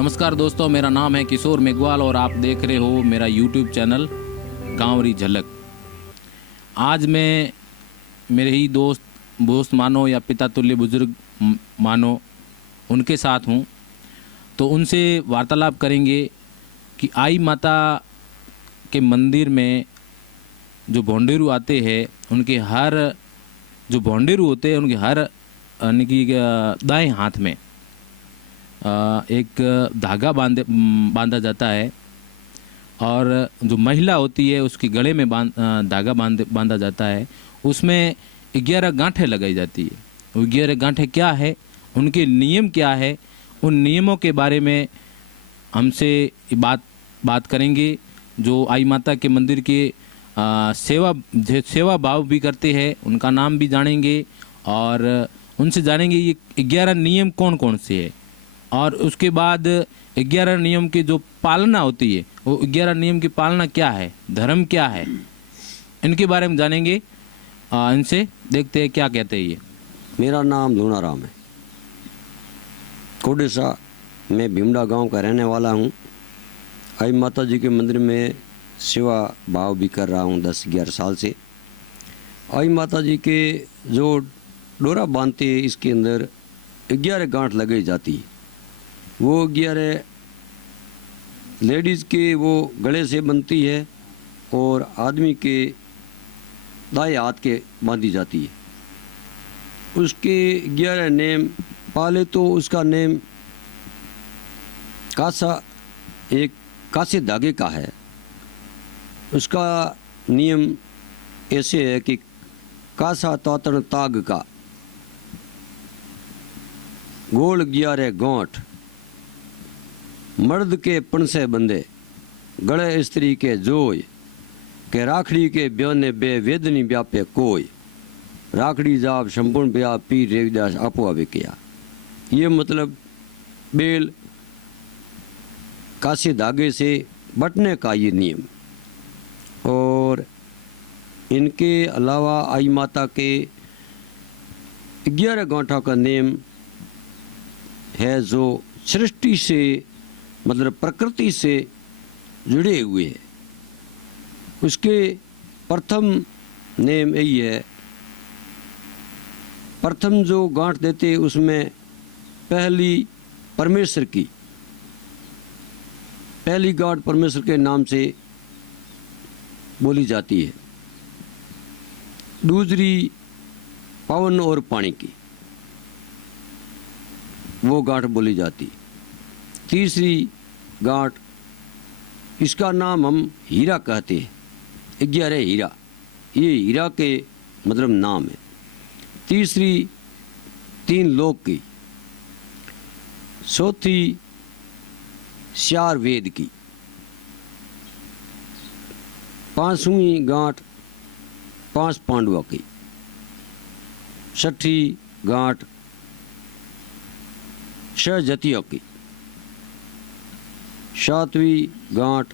नमस्कार दोस्तों, मेरा नाम है किशोर मेघवाल और आप देख रहे हो मेरा यूट्यूब चैनल गाँवरी झलक। आज मैं मेरे ही दोस्त मानो या पिता तुल्य बुजुर्ग मानो उनके साथ हूँ, तो उनसे वार्तालाप करेंगे कि आई माता के मंदिर में जो भोंडेरू आते हैं उनके हर जो भोंडेरू होते हैं उनके हर यानी कि दाएं हाथ में एक धागा बांधा जाता है और जो महिला होती है उसके गले में धागा बांधा जाता है। उसमें 11 गांठें लगाई जाती है। वो 11 गांठें क्या है, उनके नियम क्या है, उन नियमों के बारे में हमसे बात करेंगे। जो आई माता के मंदिर के सेवा भाव भी करते हैं उनका नाम भी जानेंगे और उनसे जानेंगे ये 11 नियम कौन कौन से है और उसके बाद 11 नियम की जो पालना होती है वो 11 नियम की पालना क्या है, धर्म क्या है, इनके बारे में जानेंगे। इनसे देखते हैं क्या कहते हैं ये। मेरा नाम लूनाराम है, कोडेसा, मैं भीमड़ा गांव का रहने वाला हूं। आई माता जी के मंदिर में सेवा भाव भी कर रहा हूं 10-11 साल से। आई माता जी के जो डोरा बांधते हैं इसके अंदर 11 गांठ लगाई जाती है। वो 11 लेडीज़ के वो गले से बनती है और आदमी के दाएं हाथ के बांधी जाती है। उसके 11 नेम पहले तो उसका नेम कासा एक कासे धागे का है। उसका नियम ऐसे है कि कासा तोतन ताग का गोल 11 गांठ मर्द के पन से बंदे गले स्त्री के जोय के राखड़ी के ब्योने बे वेदनी व्यापे कोय राखड़ी जाप संपूर्ण ब्या पीर रेविदास आपो आवे किया। ये मतलब बेल कासे धागे से बटने का ये नियम। और इनके अलावा आई माता के 11 गांठों का नियम है जो सृष्टि से मतलब प्रकृति से जुड़े हुए हैं। उसके प्रथम नेम यही है, प्रथम जो गांठ देते उसमें पहली परमेश्वर की पहली गांठ परमेश्वर के नाम से बोली जाती है। दूसरी पवन और पानी की वो गांठ बोली जाती। तीसरी गांठ इसका नाम हम हीरा कहते हैं, 11 हीरा, ये हीरा के मतलब नाम है। तीसरी 3 लोक की, चौथी 4 वेद की, 5वीं गांठ 5 पांडवों की, 6ठी गांठ 6 जतियों की, 7वीं गांठ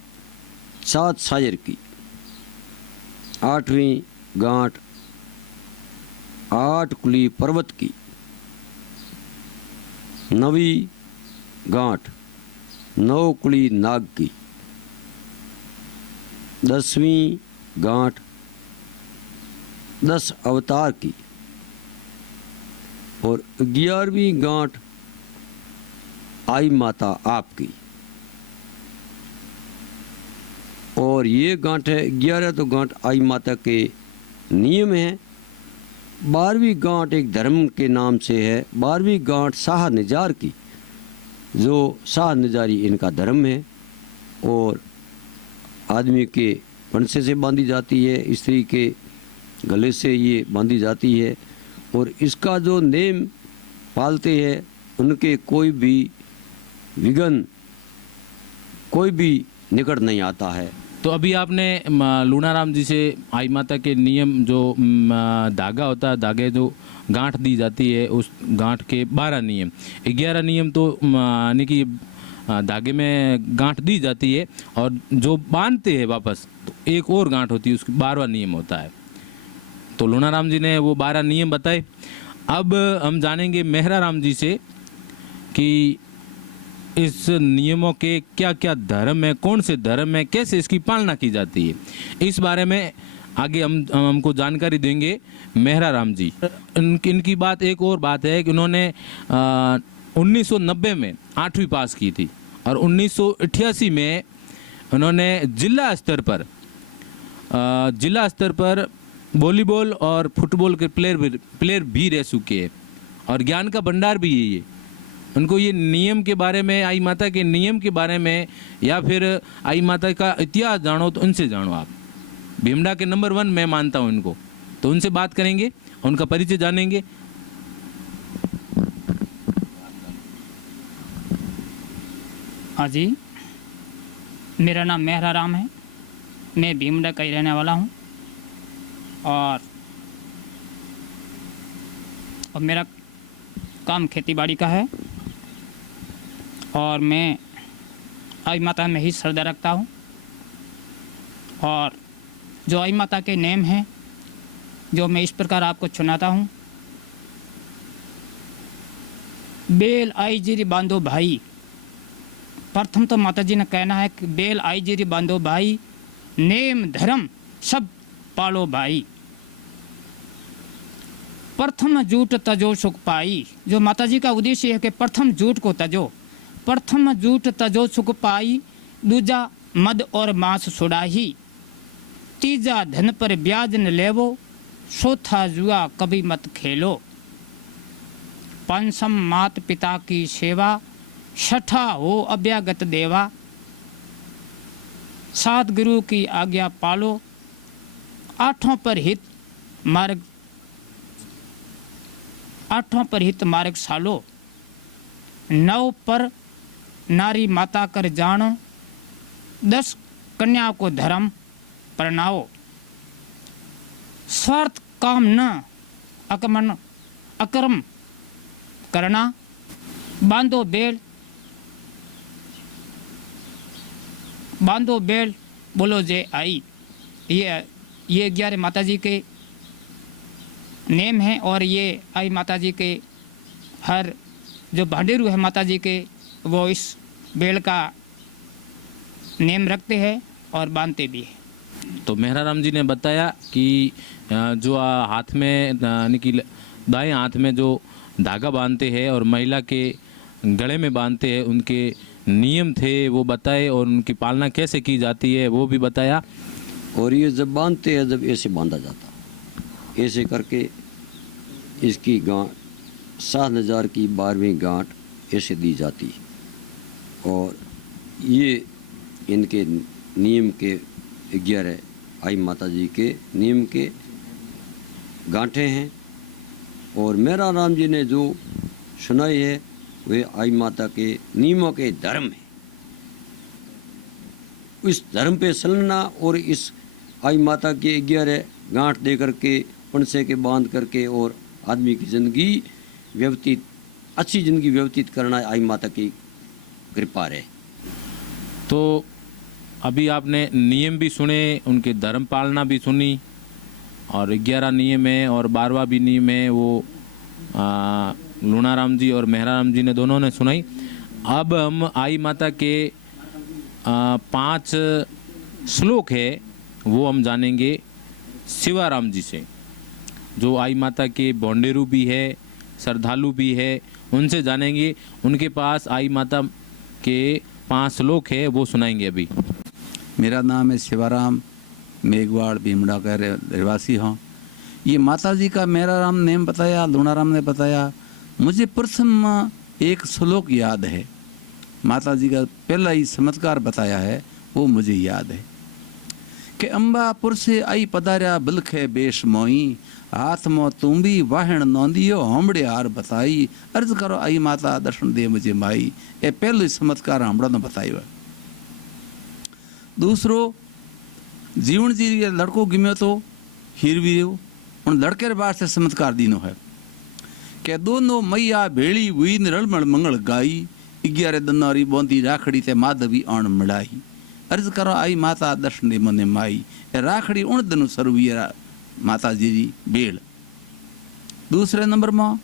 7 सायर की, 8वीं गांठ 8 कुली पर्वत की, 9वीं गांठ 9 कुली नाग की, 10वीं गांठ 10 अवतार की और 11वीं गांठ आई माता आपकी। और ये गांठ है 11 तो गांठ आई माता के नियम है। 12वीं गांठ एक धर्म के नाम से है। 12वीं गांठ शाह निजार की, जो शाह निजारी इनका धर्म है और आदमी के पंसे से बांधी जाती है, स्त्री के गले से ये बांधी जाती है। और इसका जो नेम पालते हैं उनके कोई भी विघ्न कोई भी निकट नहीं आता है। तो अभी आपने लूनाराम जी से आई माता के नियम जो धागा होता है, धागे जो गांठ दी जाती है उस गांठ के 12 नियम, 11 नियम तो यानी कि धागे में गांठ दी जाती है और जो बांधते हैं वापस तो एक और गांठ होती है, उसकी 12वां नियम होता है। तो लूनाराम जी ने वो 12 नियम बताए। अब हम जानेंगे मेहरा राम जी से कि इस नियमों के क्या क्या धर्म है, कौन से धर्म है, कैसे इसकी पालना की जाती है, इस बारे में आगे हमको जानकारी देंगे मेहरा राम जी। इनकी बात, एक और बात है कि उन्होंने 1990 में 8वीं पास की थी और 1988 में उन्होंने जिला स्तर पर वॉलीबॉल और फुटबॉल के प्लेयर भी रह चुके हैं और ज्ञान का भंडार भी है ये। उनको ये नियम के बारे में, आई माता के नियम के बारे में या फिर आई माता का इतिहास जानो तो उनसे जानो आप। भीमडा के नंबर 1 मैं मानता हूँ इनको, तो उनसे बात करेंगे, उनका परिचय जानेंगे। हाँ जी, मेरा नाम मेहरा राम है, मैं भीमडा का ही रहने वाला हूँ और मेरा काम खेती बाड़ी का है और मैं आई माता में ही श्रद्धा रखता हूँ। और जो आई माता के नेम हैं जो मैं इस प्रकार आपको सुनाता हूँ। बेल आई जीरी बांधो भाई, प्रथम तो माता जी ने कहना है कि बेल आई जीरी बांधो भाई, नेम धर्म सब पालो भाई, प्रथम झूठ तजो सुख पाई। जो माता जी का उद्देश्य है कि प्रथम झूठ को तजो, प्रथम झूठ तजो सुख पाई, दूजा मद और मांस सुड़ाही, तीजा धन पर ब्याज न लेवो, चौथा जुआ कभी मत खेलो, पंचम मात पिता की सेवा, छठा हो अभ्यागत देवा, सात गुरु की आज्ञा पालो, आठों पर हित मार्ग सालो, नौ पर नारी माता कर जानो, 10 कन्या को धर्म परनाओ, स्वार्थ काम न अकर्म करना, बांधो बेल बोलो जे आई। ये 11 माता जी के नेम हैं और ये आई माता जी के हर जो भांडेरू है माता जी के, वो इस बेल का नेम रखते हैं और बांधते भी हैं। तो मेहरा राम जी ने बताया कि जो हाथ में यानी कि दाएं हाथ में जो धागा बांधते हैं और महिला के गले में बांधते हैं, उनके नियम थे वो बताए और उनकी पालना कैसे की जाती है वो भी बताया। और ये जब बांधते हैं, जब ऐसे बांधा जाता, ऐसे करके इसकी गांठ 7,000 की 12वीं गांठ ऐसे दी जाती। और ये इनके नियम के 11 आई माता जी के नियम के गांठें हैं। और मेहरा राम जी ने जो सुनाई है वे आई माता के नियमों के धर्म है। इस धर्म पे चलना और इस आई माता के 11 गांठ दे करके पंसे के बांध करके और आदमी की ज़िंदगी व्यतीत, अच्छी ज़िंदगी व्यतीत करना आई माता की कृपा है। तो अभी आपने नियम भी सुने, उनके धर्म पालना भी सुनी और 11 नियम है और 12वां भी नियम है वो लूणाराम जी और मेहराराम जी ने दोनों ने सुनाई। अब हम आई माता के 5 श्लोक है वो हम जानेंगे शिवाराम जी से, जो आई माता के बोंडेरू भी है, श्रद्धालु भी है, उनसे जानेंगे। उनके पास आई माता के 5 श्लोक है वो सुनाएंगे अभी। मेरा नाम है शिवाराम, मेघवाड़ भीमडा का रहवासी हूँ। ये माता जी का मेरा राम नेम बताया, लूणाराम ने बताया। मुझे प्रथम एक श्लोक याद है, माता जी का पहला ही चमत्कार बताया है वो मुझे याद है कि अंबापुर से आई पधार्या बिलखे बेश मोई, हाथ मो तुम्बी वाहन नौंदियो हमड़े हार बताई, अर्ज करो आई माता दर्शन दे मुझे माई। ये पहलो ही चमत्कार हमड़ा ने बतायो। दूसरो, जीवन जी लड़को गिम्यो तो हीरवी उन लड़के बार से चमत्कार दीनो है कि दोनों मैया भेड़ी हुई रलमल मंगल गाई, 11 दनारी बोंदी राखड़ी ते माधवी आण मिड़ाई, अर्ज करो आई माता दर्शन दे मने माई। राखड़ी उन दिन सरविया माता जी बेल। दूसरे नंबर में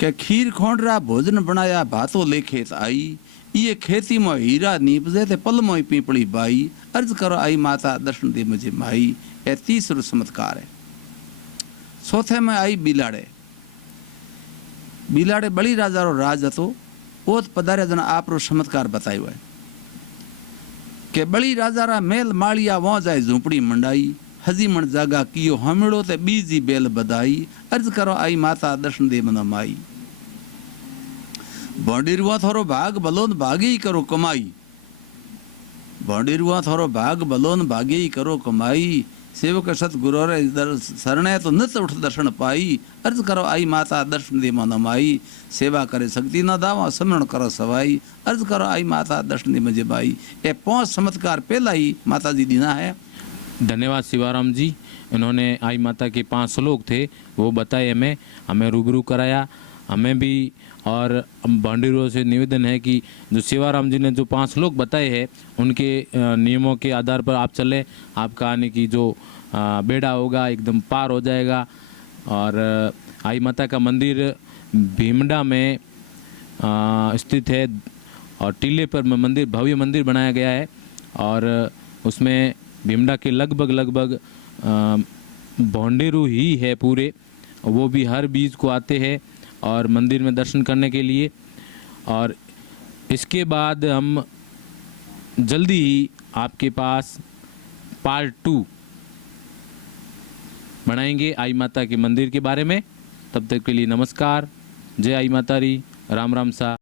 के खीर खोंडरा भोजन बनाया भातो ले खेत आई, ये खेती में हीरा नीपजे ते पल मोई पीपड़ी बाई, अर्ज करो आई माता दर्शन दे मुझे माई। यह तीसरो चमत्कार है। चौथे में आई बिलाड़े। बिलाड़े बड़ी राजा रो राज हतो, ओत पधारे जन आप रो चमत्कार बतायो है के बड़ी राजा रा मेल मालिया वहाँ जाए झूंपड़ी मंडाई, हजी मन जागा कियो हमिड़ो ते बीजी बेल बधाई, अर्ज करो आई माता दर्शन दे मन माई। भोंडीरुआ थोरो भाग बलोन भागे ही करो कमाई, भोंडीरुआ थोरो भाग बलोन भागे ही करो कमाई, सेवक सतगुरु रे शरणे तो नित उठ दर्शन पाई, अर्ज करो आई माता दर्शन दे मन माई। सेवा करे शक्ति न दावा समरण करो सवाई, अर्ज करो आई माता दर्शन दे मुझे बाई। ये 5 चमत्कार पहला ही माता जी दीना है। धन्यवाद शिवाराम जी। इन्होंने आई माता के 5 श्लोक थे वो बताए, हमें रूबरू कराया, हमें भी। और भांडीरों से निवेदन है कि जो शिवाराम जी ने जो 5 श्लोक बताए हैं उनके नियमों के आधार पर आप चले, आपका आने की जो बेड़ा होगा एकदम पार हो जाएगा। और आई माता का मंदिर भीमडा में स्थित है और टीले पर मंदिर, भव्य मंदिर बनाया गया है। और उसमें भीमडा के लगभग भोंडेरू ही है पूरे, वो भी हर बीज को आते हैं और मंदिर में दर्शन करने के लिए। और इसके बाद हम जल्दी ही आपके पास पार्ट 2 बनाएंगे आई माता के मंदिर के बारे में। तब तक के लिए नमस्कार, जय आई माता री, राम राम सा।